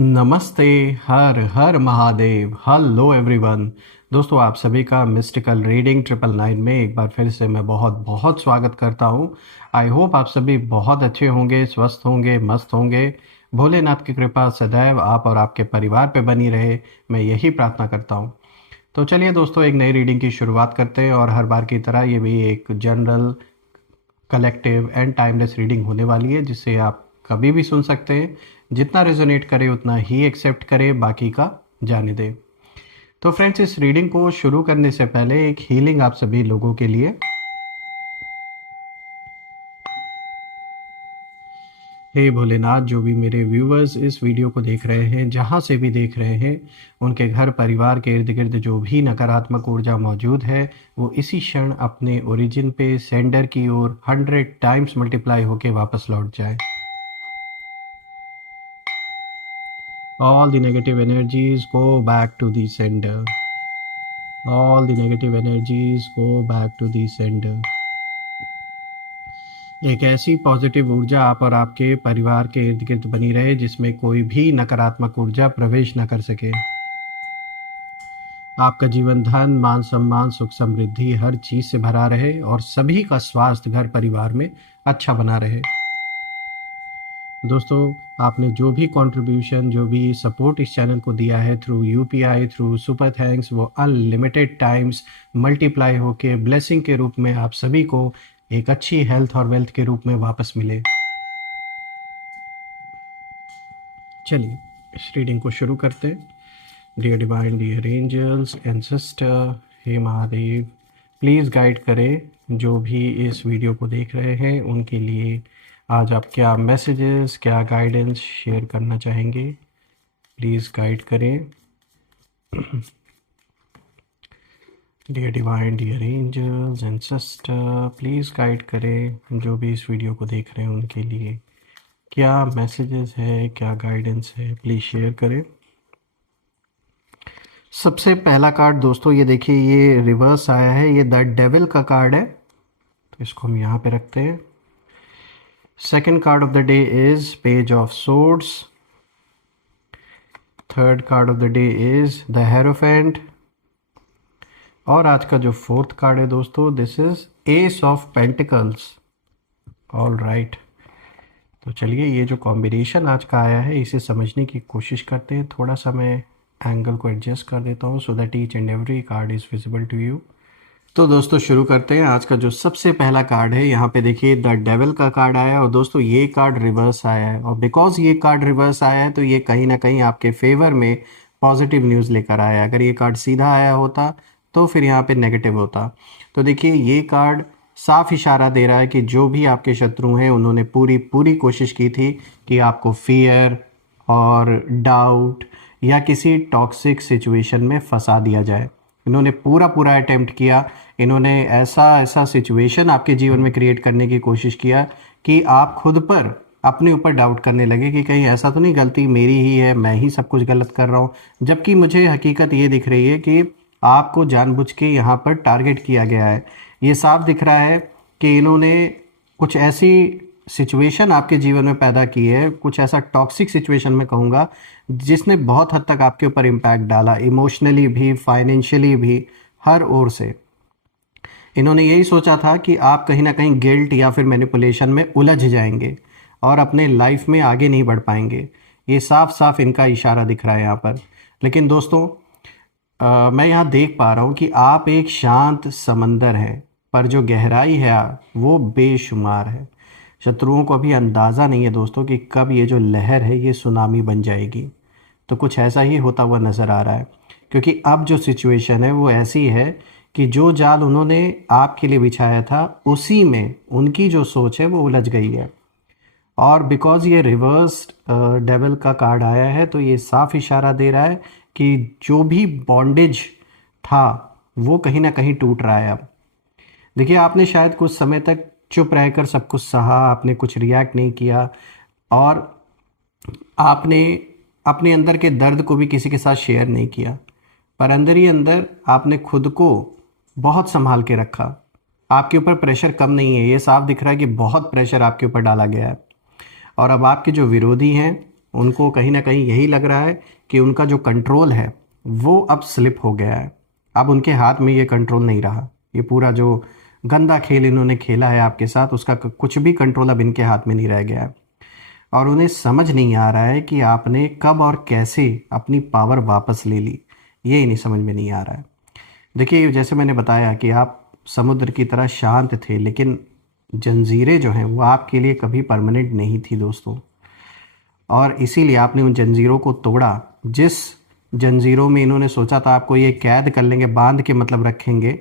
नमस्ते। हर हर महादेव। Hello everyone. दोस्तों, आप सभी का मिस्टिकल रीडिंग 999 में एक बार फिर से मैं बहुत बहुत स्वागत करता हूं। आई होप आप सभी बहुत अच्छे होंगे, स्वस्थ होंगे, मस्त होंगे। भोलेनाथ की कृपा सदैव आप और आपके परिवार पे बनी रहे, मैं यही प्रार्थना करता हूं। तो चलिए दोस्तों, एक नई रीडिंग की शुरुआत करते हैं और हर बार की तरह ये भी एक general, collective and timeless reading होने वाली है, जिसे आप कभी भी सुन सकते हैं। जितना रेजोनेट करे उतना ही एक्सेप्ट करें, बाकी का जाने दें। तो फ्रेंड्स, इस रीडिंग को शुरू करने से पहले एक हीलिंग आप सभी लोगों के लिए। हे भोलेनाथ, जो भी मेरे व्यूवर्स इस वीडियो को देख रहे हैं, जहाँ से भी देख रहे हैं, उनके घर परिवार के इर्द गिर्द जो भी नकारात्मक ऊर्जा मौजूद है, वो इसी क्षण अपने ओरिजिन पे सेंडर की ओर 100 टाइम्स मल्टीप्लाई होके वापस लौट जाए। All the negative energies go back to the sender. All the negative energies go back to the sender. एक ऐसी पॉजिटिव ऊर्जा आप और आपके परिवार के इर्द गिर्द बनी रहे, जिसमें कोई भी नकारात्मक ऊर्जा प्रवेश न कर सके। आपका जीवन धन, मान सम्मान, सुख समृद्धि हर चीज से भरा रहे और सभी का स्वास्थ्य घर परिवार में अच्छा बना रहे। दोस्तों, आपने जो भी कंट्रीब्यूशन, जो भी सपोर्ट इस चैनल को दिया है through UPI, through super thanks, वो अनलिमिटेड टाइम्स मल्टीप्लाई होके ब्लेसिंग के रूप में आप सभी को एक अच्छी हेल्थ और वेल्थ के रूप में वापस मिले। चलिए इस रीडिंग को शुरू करते हैं। Dear divine, dear angels, ancestor, हे महादेव, प्लीज़ गाइड करें जो भी इस वीडियो को देख रहे हैं, उनके लिए आज आप क्या मैसेजेस, क्या गाइडेंस शेयर करना चाहेंगे। प्लीज़ गाइड करें। Dear divine, dear angels, ancestor, please guide करें जो भी इस वीडियो को देख रहे हैं, उनके लिए क्या मैसेजेस है, क्या गाइडेंस है, प्लीज़ शेयर करें। सबसे पहला कार्ड दोस्तों, ये देखिए, ये रिवर्स आया है, ये द डेविल का कार्ड है, तो इसको हम यहाँ पे रखते हैं। Second card of the day is page of swords. Third card of the day is the hierophant. और आज का जो फोर्थ कार्ड है दोस्तों, this is S of pentacles. All right, तो चलिए ये जो कॉम्बिनेशन आज का आया है, इसे समझने की कोशिश करते हैं। थोड़ा सा मैं एंगल को एडजस्ट कर देता हूँ so that each and every card is visible to you. तो दोस्तों शुरू करते हैं। आज का जो सबसे पहला कार्ड है, यहाँ पे देखिए द डेविल का कार्ड आया है और दोस्तों ये कार्ड रिवर्स आया है, और बिकॉज ये कार्ड रिवर्स आया है तो ये कहीं ना कहीं आपके फेवर में पॉजिटिव न्यूज़ लेकर आया है। अगर ये कार्ड सीधा आया होता तो फिर यहाँ पे नेगेटिव होता। तो देखिए ये कार्ड साफ इशारा दे रहा है कि जो भी आपके शत्रु हैं, उन्होंने पूरी पूरी कोशिश की थी कि आपको फियर और डाउट या किसी टॉक्सिक सिचुएशन में फंसा दिया जाए। इन्होंने पूरा पूरा अटेम्प्ट किया। इन्होंने ऐसा ऐसा सिचुएशन आपके जीवन में क्रिएट करने की कोशिश किया कि आप खुद पर, अपने ऊपर डाउट करने लगे कि कहीं ऐसा तो नहीं गलती मेरी ही है, मैं ही सब कुछ गलत कर रहा हूँ। जबकि मुझे हकीकत ये दिख रही है कि आपको जानबूझ के यहाँ पर टारगेट किया गया है। ये साफ दिख रहा है कि इन्होंने कुछ ऐसी सिचुएशन आपके जीवन में पैदा की है, कुछ ऐसा टॉक्सिक सिचुएशन में कहूँगा, जिसने बहुत हद तक आपके ऊपर इम्पैक्ट डाला, इमोशनली भी, फाइनेंशियली भी, हर ओर से। इन्होंने यही सोचा था कि आप कहीं ना कहीं गिल्ट या फिर मैनिपुलेशन में उलझ जाएंगे और अपने लाइफ में आगे नहीं बढ़ पाएंगे। ये साफ साफ इनका इशारा दिख रहा है यहाँ पर। लेकिन दोस्तों, मैं यहाँ देख पा रहा हूँ कि आप एक शांत समंदर हैं, पर जो गहराई है वो बेशुमार है। शत्रुओं को अभी अंदाज़ा नहीं है दोस्तों कि कब ये जो लहर है ये सुनामी बन जाएगी। तो कुछ ऐसा ही होता हुआ नज़र आ रहा है, क्योंकि अब जो सिचुएशन है वो ऐसी है कि जो जाल उन्होंने आपके लिए बिछाया था, उसी में उनकी जो सोच है वो उलझ गई है। और बिकॉज ये रिवर्स डेविल का कार्ड आया है, तो ये साफ इशारा दे रहा है कि जो भी बॉन्डेज था वो कहीं ना कहीं टूट रहा है अब। देखिए, आपने शायद कुछ समय तक चुप रहकर सब कुछ सहा, आपने कुछ रिएक्ट नहीं किया और आपने अपने अंदर के दर्द को भी किसी के साथ शेयर नहीं किया, पर अंदर ही अंदर आपने खुद को बहुत संभाल के रखा। आपके ऊपर प्रेशर कम नहीं है, ये साफ दिख रहा है कि बहुत प्रेशर आपके ऊपर डाला गया है। और अब आपके जो विरोधी हैं उनको कहीं ना कहीं यही लग रहा है कि उनका जो कंट्रोल है वो अब स्लिप हो गया है। अब उनके हाथ में ये कंट्रोल नहीं रहा। ये पूरा जो गंदा खेल इन्होंने खेला है आपके साथ, उसका कुछ भी कंट्रोल अब इनके हाथ में नहीं रह गया है। और उन्हें समझ नहीं आ रहा है कि आपने कब और कैसे अपनी पावर वापस ले ली। ये नहीं समझ में नहीं आ रहा है। देखिए, जैसे मैंने बताया कि आप समुद्र की तरह शांत थे, लेकिन जंजीरें जो हैं वो आपके लिए कभी परमानेंट नहीं थी दोस्तों। और इसीलिए आपने उन जंजीरों को तोड़ा। जिस जंजीरों में इन्होंने सोचा था आपको ये कैद कर लेंगे, बांध के मतलब रखेंगे,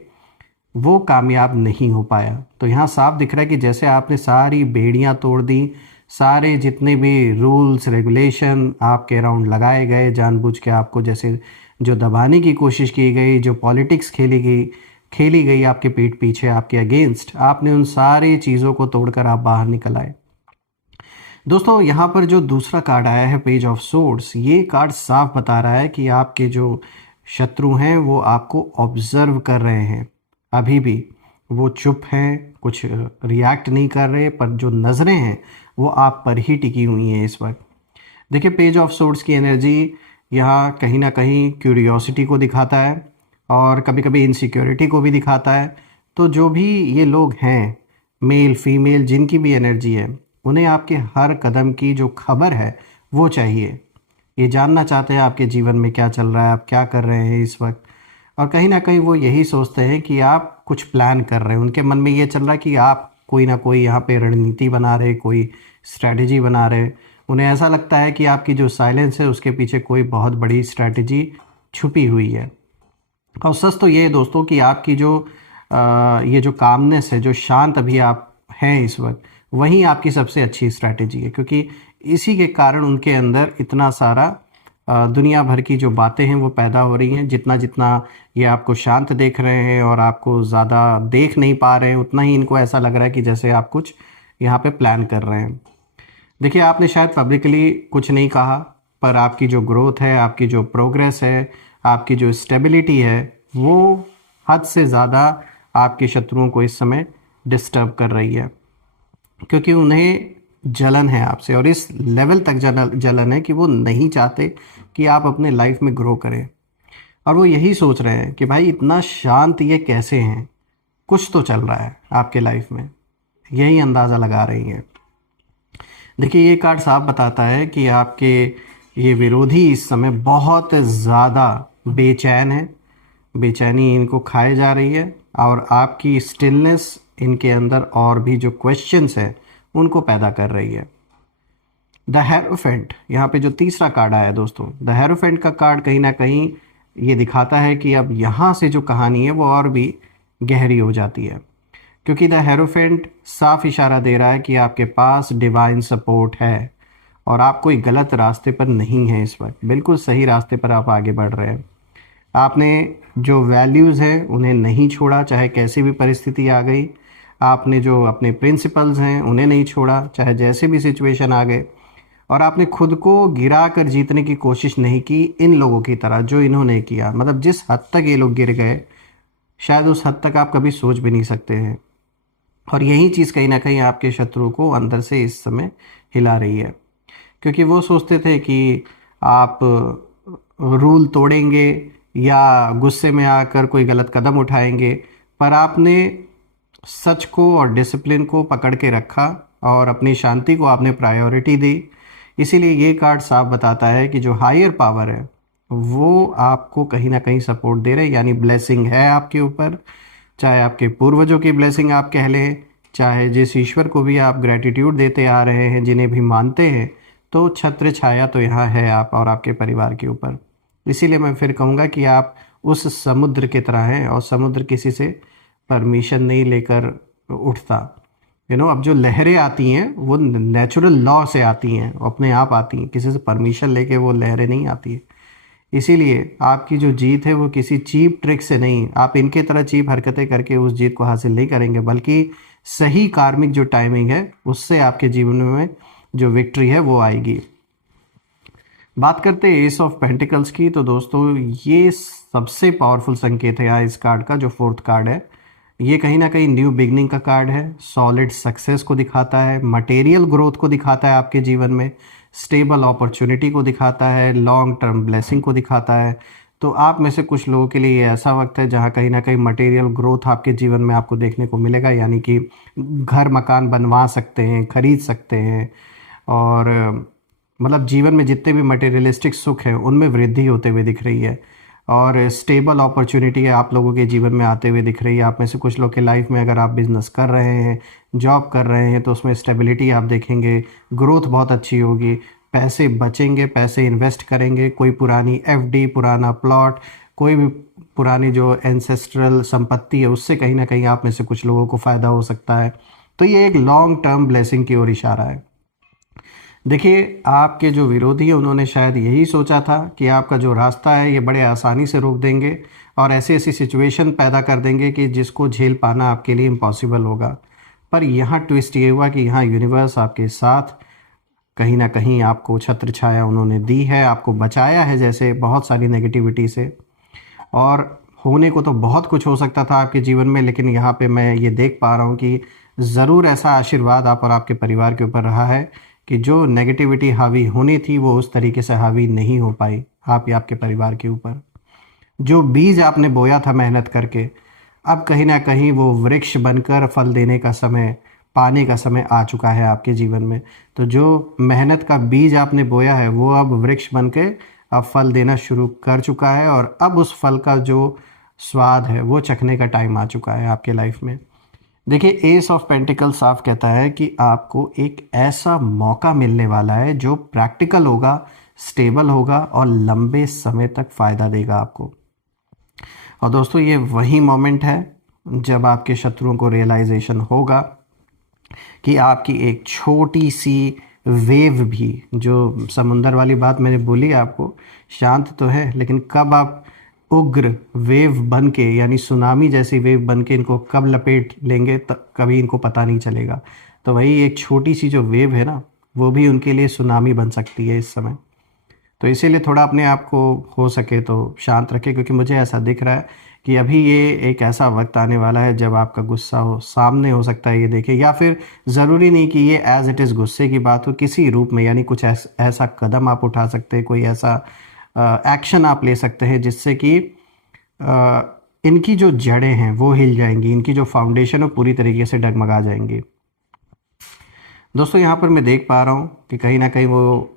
वो कामयाब नहीं हो पाया। तो यहाँ साफ दिख रहा है कि जैसे आपने सारी बेड़ियाँ तोड़ दी, सारे जितने भी रूल्स रेगुलेशन आपके अराउंड लगाए गए, जानबूझ के आपको जैसे जो दबाने की कोशिश की गई, जो पॉलिटिक्स खेली गई आपके पीठ पीछे, आपके अगेंस्ट, आपने उन सारी चीज़ों को तोड़कर आप बाहर निकल आए। दोस्तों, यहाँ पर जो दूसरा कार्ड आया है, पेज ऑफ सोर्ड्स, ये कार्ड साफ बता रहा है कि आपके जो शत्रु हैं वो आपको ऑब्जर्व कर रहे हैं। अभी भी वो चुप हैं, कुछ रिएक्ट नहीं कर रहे, पर जो नज़रें हैं वो आप पर ही टिकी हुई हैं इस वक्त। देखिए, पेज ऑफ सोर्ड्स की एनर्जी यहाँ कहीं ना कहीं क्यूरियोसिटी को दिखाता है और कभी कभी इनसिक्योरिटी को भी दिखाता है। तो जो भी ये लोग हैं, मेल फीमेल जिनकी भी एनर्जी है, उन्हें आपके हर कदम की जो खबर है वो चाहिए। ये जानना चाहते हैं आपके जीवन में क्या चल रहा है, आप क्या कर रहे हैं इस वक्त। और कहीं ना कहीं वो यही सोचते हैं कि आप कुछ प्लान कर रहे हैं। उनके मन में ये चल रहा है कि आप कोई ना कोई यहाँ पे रणनीति बना रहे, कोई स्ट्रैटेजी बना रहे। उन्हें ऐसा लगता है कि आपकी जो साइलेंस है उसके पीछे कोई बहुत बड़ी स्ट्रैटेजी छुपी हुई है। और सच तो ये है दोस्तों कि आपकी जो ये जो कामनेस है, जो शांत अभी आप हैं इस वक्त, वही आपकी सबसे अच्छी स्ट्रैटेजी है। क्योंकि इसी के कारण उनके अंदर इतना सारा दुनिया भर की जो बातें हैं वो पैदा हो रही हैं। जितना जितना ये आपको शांत देख रहे हैं और आपको ज़्यादा देख नहीं पा रहे हैं, उतना ही इनको ऐसा लग रहा है कि जैसे आप कुछ यहाँ पे प्लान कर रहे हैं। देखिए, आपने शायद पब्लिकली कुछ नहीं कहा, पर आपकी जो ग्रोथ है, आपकी जो प्रोग्रेस है, आपकी जो स्टेबिलिटी है, वो हद से ज़्यादा आपके शत्रुओं को इस समय डिस्टर्ब कर रही है। क्योंकि उन्हें जलन है आपसे, और इस लेवल तक जलन है कि वो नहीं चाहते कि आप अपने लाइफ में ग्रो करें। और वो यही सोच रहे हैं कि भाई इतना शांत ये कैसे हैं, कुछ तो चल रहा है आपके लाइफ में। यही अंदाज़ा लगा रही हैं। देखिए, ये कार्ड साफ बताता है कि आपके ये विरोधी इस समय बहुत ज़्यादा बेचैन है। बेचैनी इनको खाए जा रही है और आपकी स्टिलनेस इनके अंदर और भी जो क्वेश्चंस हैं उनको पैदा कर रही है। द हेरोफेंट, यहाँ पे जो तीसरा कार्ड आया है दोस्तों, द हेरोफेंट का कार्ड कहीं ना कहीं ये दिखाता है कि अब यहाँ से जो कहानी है वो और भी गहरी हो जाती है। क्योंकि द हेरोफेंट साफ इशारा दे रहा है कि आपके पास डिवाइन सपोर्ट है और आप कोई गलत रास्ते पर नहीं हैं इस वक्त, बिल्कुल सही रास्ते पर आप आगे बढ़ रहे हैं। आपने जो वैल्यूज़ हैं उन्हें नहीं छोड़ा, चाहे कैसी भी परिस्थिति आ गई। आपने जो अपने प्रिंसिपल्स हैं उन्हें नहीं छोड़ा, चाहे जैसे भी सिचुएशन आ गए। और आपने खुद को गिरा कर जीतने की कोशिश नहीं की इन लोगों की तरह जो इन्होंने किया। मतलब जिस हद तक ये लोग गिर गए, शायद उस हद तक आप कभी सोच भी नहीं सकते हैं। और यही चीज़ कहीं ना कहीं आपके शत्रु को अंदर से इस समय हिला रही है। क्योंकि वो सोचते थे कि आप रूल तोड़ेंगे या गुस्से में आकर कोई गलत कदम उठाएंगे, पर आपने सच को और डिसिप्लिन को पकड़ के रखा और अपनी शांति को आपने प्रायोरिटी दी। इसीलिए ये कार्ड साफ बताता है कि जो हायर पावर है वो आपको कहीं ना कहीं सपोर्ट दे रहे हैं, यानी ब्लेसिंग है आपके ऊपर। चाहे आपके पूर्वजों की ब्लेसिंग आप कह लें, चाहे जिस ईश्वर को भी आप ग्रैटिट्यूड देते आ रहे हैं, जिन्हें भी मानते हैं, तो छत्र छाया तो यहाँ है आप और आपके परिवार के ऊपर। इसीलिए मैं फिर कहूँगा कि आप उस समुद्र की तरह हैं और समुद्र किसी से परमिशन नहीं लेकर उठता। अब जो लहरें आती हैं वो नेचुरल लॉ से आती हैं, अपने आप आती हैं, किसी से परमिशन लेके वो लहरें नहीं आती है। इसीलिए आपकी जो जीत है वो किसी चीप ट्रिक से नहीं, आप इनके तरह चीप हरकतें करके उस जीत को हासिल नहीं करेंगे, बल्कि सही कार्मिक जो टाइमिंग है उससे आपके जीवन में जो विक्ट्री है वो आएगी। बात करते हैं एस ऑफ पेंटिकल्स की, तो दोस्तों ये सबसे पावरफुल संकेत है यहाँ इस कार्ड का, जो फोर्थ कार्ड है। ये कहीं ना कहीं न्यू बिगनिंग का कार्ड है, सॉलिड सक्सेस को दिखाता है, मटेरियल ग्रोथ को दिखाता है आपके जीवन में। स्टेबल अपॉर्चुनिटी को दिखाता है, लॉन्ग टर्म ब्लेसिंग को दिखाता है। तो आप में से कुछ लोगों के लिए ये ऐसा वक्त है जहाँ कहीं ना कहीं मटेरियल ग्रोथ आपके जीवन में आपको देखने को मिलेगा, यानी कि घर मकान बनवा सकते हैं, खरीद सकते हैं, और मतलब जीवन में जितने भी मटेरियलिस्टिक सुख हैं उनमें वृद्धि होते हुए दिख रही है। और स्टेबल अपॉर्चुनिटी आप लोगों के जीवन में आते हुए दिख रही है। आप में से कुछ लोग के लाइफ में अगर आप बिजनेस कर रहे हैं, जॉब कर रहे हैं, तो उसमें स्टेबिलिटी आप देखेंगे, ग्रोथ बहुत अच्छी होगी, पैसे बचेंगे, पैसे इन्वेस्ट करेंगे, कोई पुरानी एफडी, पुराना प्लॉट, कोई भी पुरानी जो एंसेस्ट्रल संपत्ति है उससे कहीं ना कहीं आप में से कुछ लोगों को फ़ायदा हो सकता है। तो ये एक लॉन्ग टर्म ब्लेसिंग की ओर इशारा है। देखिए, आपके जो विरोधी हैं उन्होंने शायद यही सोचा था कि आपका जो रास्ता है ये बड़े आसानी से रोक देंगे और ऐसी ऐसी सिचुएशन पैदा कर देंगे कि जिसको झेल पाना आपके लिए इम्पॉसिबल होगा। पर यहाँ ट्विस्ट ये हुआ कि यहाँ यूनिवर्स आपके साथ कहीं ना कहीं आपको छत्र छाया उन्होंने दी है, आपको बचाया है जैसे बहुत सारी नेगेटिविटी से। और होने को तो बहुत कुछ हो सकता था आपके जीवन में, लेकिन यहाँ पे मैं ये देख पा रहा हूँ कि ज़रूर ऐसा आशीर्वाद आप और आपके परिवार के ऊपर रहा है कि जो नेगेटिविटी हावी होनी थी वो उस तरीके से हावी नहीं हो पाई आप या आपके परिवार के ऊपर। जो बीज आपने बोया था मेहनत करके, अब कहीं ना कहीं वो वृक्ष बनकर फल देने का समय, पाने का समय आ चुका है आपके जीवन में। तो जो मेहनत का बीज आपने बोया है वो अब वृक्ष बन के अब फल देना शुरू कर चुका है, और अब उस फल का जो स्वाद है वो चखने का टाइम आ चुका है आपके लाइफ में। देखिए, एस ऑफ पेंटिकल साफ कहता है कि आपको एक ऐसा मौका मिलने वाला है जो प्रैक्टिकल होगा, स्टेबल होगा और लंबे समय तक फ़ायदा देगा आपको। और दोस्तों, ये वही मोमेंट है जब आपके शत्रुओं को रियलाइजेशन होगा कि आपकी एक छोटी सी वेव भी, जो समुंदर वाली बात मैंने बोली आपको, शांत तो है लेकिन कब आप उग्र वेव बन के, यानी सुनामी जैसी वेव बन के इनको कब लपेट लेंगे तब कभी इनको पता नहीं चलेगा। तो वही एक छोटी सी जो वेव है ना, वो भी उनके लिए सुनामी बन सकती है इस समय। तो इसीलिए थोड़ा अपने आप को हो सके तो शांत रखें, क्योंकि मुझे ऐसा दिख रहा है कि अभी ये एक ऐसा वक्त आने वाला है जब आपका गुस्सा हो सामने हो सकता है ये देखे, या फिर ज़रूरी नहीं कि ये एज इट इज़ गुस्से की बात हो, किसी रूप में, यानी कुछ ऐसा कदम आप उठा सकते हैं, कोई ऐसा एक्शन आप ले सकते हैं जिससे कि इनकी जो जड़ें हैं वो हिल जाएंगी, इनकी जो फाउंडेशन है पूरी तरीके से डगमगा जाएंगी। दोस्तों, यहाँ पर मैं देख पा रहा हूँ कि कहीं ना कहीं वो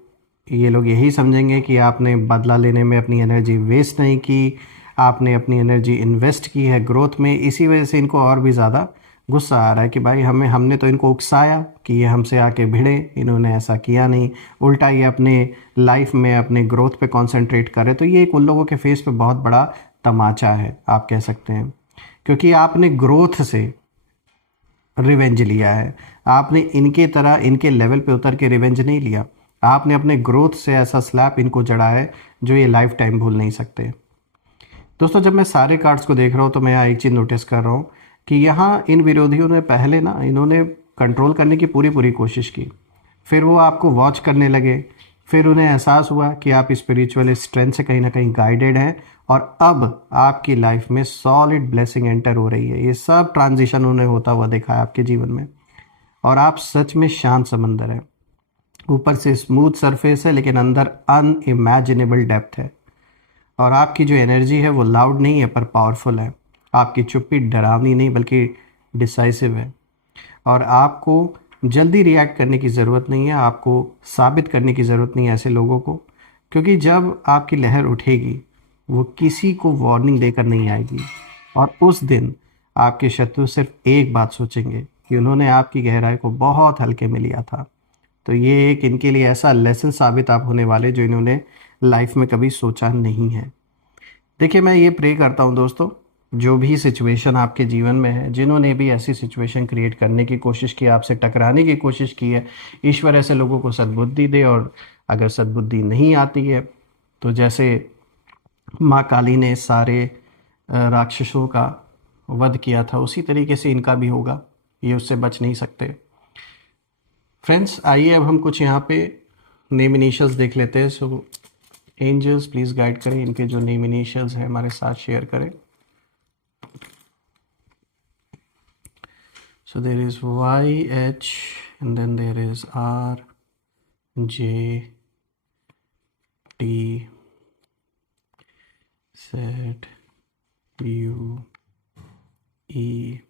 ये लोग यही समझेंगे कि आपने बदला लेने में अपनी एनर्जी वेस्ट नहीं की, आपने अपनी एनर्जी इन्वेस्ट की है ग्रोथ में। इसी वजह से इनको और भी ज़्यादा गुस्सा आ रहा है कि भाई हमने तो इनको उकसाया कि ये हमसे आके भिड़े, इन्होंने ऐसा किया नहीं, उल्टा ये अपने लाइफ में अपने ग्रोथ पे कंसंट्रेट करे। तो ये एक उन लोगों के फेस पे बहुत बड़ा तमाचा है आप कह सकते हैं, क्योंकि आपने ग्रोथ से रिवेंज लिया है। आपने इनके तरह इनके लेवल पे उतर के रिवेंज नहीं लिया, आपने अपने ग्रोथ से ऐसा स्लैप इनको जड़ा है जो ये लाइफ टाइम भूल नहीं सकते। दोस्तों, जब मैं सारे कार्ड्स को देख रहा हूँ तो मैं यहाँ एक चीज़ नोटिस कर रहा हूँ कि यहाँ इन विरोधियों ने पहले ना इन्होंने कंट्रोल करने की पूरी पूरी कोशिश की, फिर वो आपको वॉच करने लगे, फिर उन्हें एहसास हुआ कि आप स्पिरिचुअल स्ट्रेंथ से कहीं ना कहीं गाइडेड हैं, और अब आपकी लाइफ में सॉलिड ब्लेसिंग एंटर हो रही है। ये सब ट्रांजिशन उन्हें होता हुआ देखा है आपके जीवन में, और आप सच में शांत समंदर है। ऊपर से स्मूथ सरफेस है लेकिन अंदर अनइमेजिनेबल डेप्थ है, और आपकी जो एनर्जी है वो लाउड नहीं है पर पावरफुल है। आपकी चुप्पी डरावनी नहीं बल्कि डिसाइसिव है, और आपको जल्दी रिएक्ट करने की ज़रूरत नहीं है, आपको साबित करने की ज़रूरत नहीं है ऐसे लोगों को, क्योंकि जब आपकी लहर उठेगी वो किसी को वार्निंग देकर नहीं आएगी, और उस दिन आपके शत्रु सिर्फ एक बात सोचेंगे कि उन्होंने आपकी गहराई को बहुत हल्के में लिया था। तो ये एक इनके लिए ऐसा लेसन साबित आप होने वाले जो इन्होंने लाइफ में कभी सोचा नहीं है। देखिए, मैं ये प्रे करता हूँ दोस्तों, जो भी सिचुएशन आपके जीवन में है, जिन्होंने भी ऐसी सिचुएशन क्रिएट करने की कोशिश की, आपसे टकराने की कोशिश की है, ईश्वर ऐसे लोगों को सद्बुद्धि दे। और अगर सद्बुद्धि नहीं आती है तो जैसे माँ काली ने सारे राक्षसों का वध किया था उसी तरीके से इनका भी होगा, ये उससे बच नहीं सकते। फ्रेंड्स, आइए अब हम कुछ यहाँ पे नेम इनिशियल्स देख लेते हैं। सो एंजल्स प्लीज़ गाइड करें, इनके जो नेम इनिशियल्स हैं हमारे साथ शेयर करें। So there is YH and then there is R J T Z U E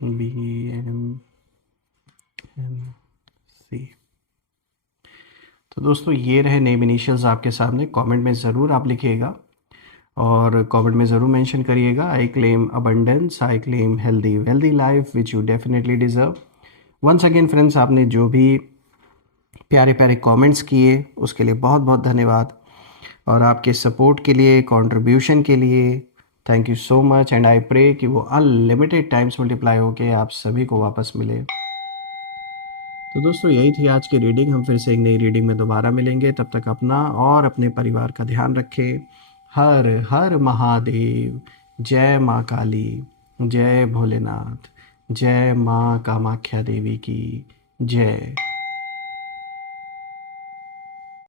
B M N C। तो दोस्तों ये रहे नेम इनिशियल्स आपके सामने। कमेंट में ज़रूर आप लिखिएगा और कमेंट में ज़रूर मेंशन करिएगा, I claim abundance, I claim healthy wealthy life which you definitely deserve. Once again friends, आपने जो भी प्यारे प्यारे कमेंट्स किए उसके लिए बहुत बहुत धन्यवाद, और आपके सपोर्ट के लिए, कंट्रीब्यूशन के लिए thank you so much. And I pray कि वो अनलिमिटेड टाइम्स मल्टीप्लाई होके आप सभी को वापस मिले। तो दोस्तों यही थी आज की रीडिंग। हम फिर से एक नई रीडिंग में दोबारा मिलेंगे। तब तक अपना और अपने परिवार का ध्यान रखें। हर हर महादेव। जय माँ काली, जय भोलेनाथ, जय माँ कामाख्या देवी की जय।